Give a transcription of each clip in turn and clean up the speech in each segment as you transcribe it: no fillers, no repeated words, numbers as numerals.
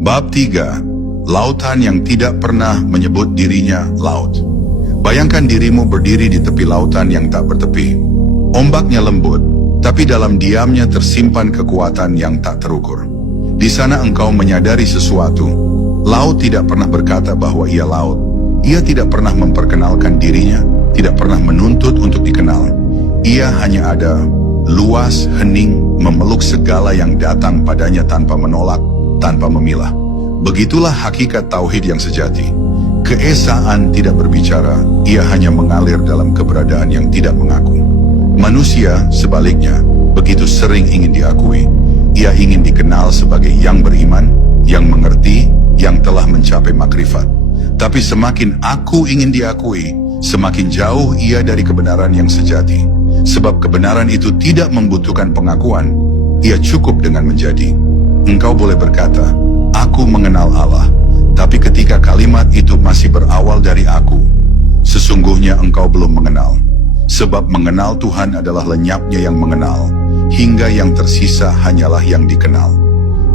Bab 3. Lautan yang tidak pernah menyebut dirinya laut. Bayangkan dirimu berdiri di tepi lautan yang tak bertepi. Ombaknya lembut, tapi dalam diamnya tersimpan kekuatan yang tak terukur. Di sana engkau menyadari sesuatu. Laut tidak pernah berkata bahwa ia laut. Ia tidak pernah memperkenalkan dirinya, tidak pernah menuntut untuk dikenal. Ia hanya ada, luas, hening, memeluk segala yang datang padanya tanpa menolak, tanpa memilah. Begitulah hakikat tauhid yang sejati. Keesaan tidak berbicara, ia hanya mengalir dalam keberadaan yang tidak mengaku. Manusia, sebaliknya, begitu sering ingin diakui. Ia ingin dikenal sebagai yang beriman, yang mengerti, yang telah mencapai makrifat. Tapi semakin aku ingin diakui, semakin jauh ia dari kebenaran yang sejati. Sebab kebenaran itu tidak membutuhkan pengakuan, ia cukup dengan menjadi. Engkau boleh berkata, aku mengenal Allah, tapi ketika kalimat itu masih berawal dari aku, sesungguhnya engkau belum mengenal. Sebab mengenal Tuhan adalah lenyapnya yang mengenal, hingga yang tersisa hanyalah yang dikenal.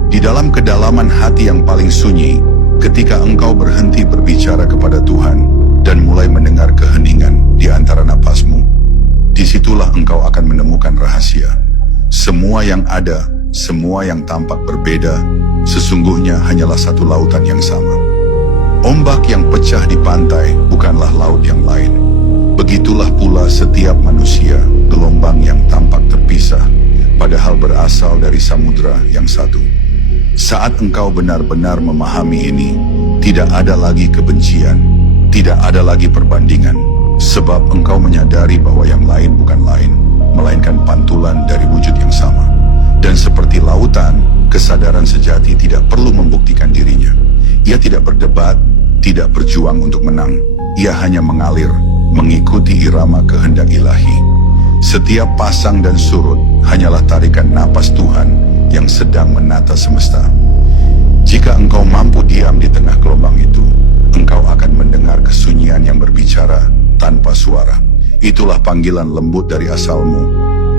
Di dalam kedalaman hati yang paling sunyi, ketika engkau berhenti berbicara kepada Tuhan, dan mulai mendengar keheningan di antara napasmu, disitulah engkau akan menemukan rahasia. Semua yang ada, semua yang tampak berbeda, sesungguhnya hanyalah satu lautan yang sama. Ombak yang pecah di pantai bukanlah laut yang lain. Begitulah pula setiap manusia, gelombang yang tampak terpisah, padahal berasal dari samudra yang satu. Saat engkau benar-benar memahami ini, tidak ada lagi kebencian, tidak ada lagi perbandingan, sebab engkau menyadari bahwa yang lain bukan lain, melainkan pantulan dari wujud yang sama. Dan seperti lautan, kesadaran sejati tidak perlu membuktikan dirinya. Ia tidak berdebat, tidak berjuang untuk menang. Ia hanya mengalir, mengikuti irama kehendak ilahi. Setiap pasang dan surut hanyalah tarikan napas Tuhan yang sedang menata semesta. Jika engkau mampu diam di tengah gelombang itu, engkau akan mendengar kesunyian yang berbicara tanpa suara. Itulah panggilan lembut dari asalmu,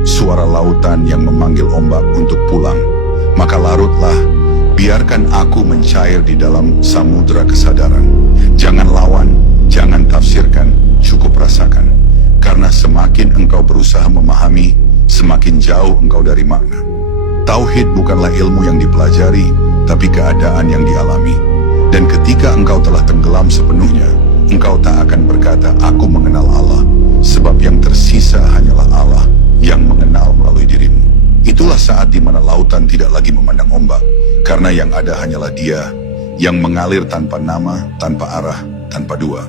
suara lautan yang memanggil ombak untuk pulang. Maka larutlah, biarkan aku mencair di dalam samudra kesadaran. Jangan lawan, jangan tafsirkan, cukup rasakan. Karena semakin engkau berusaha memahami, semakin jauh engkau dari makna. Tauhid bukanlah ilmu yang dipelajari, tapi keadaan yang dialami. Dan ketika engkau telah tenggelam sepenuhnya, engkau tak akan berkata, aku mengenal Allah, sebab yang tersisa hanyalah Allah yang mengenal melalui dirimu. Itulah saat di mana lautan tidak lagi memandang ombak, karena yang ada hanyalah Dia, yang mengalir tanpa nama, tanpa arah, tanpa dua.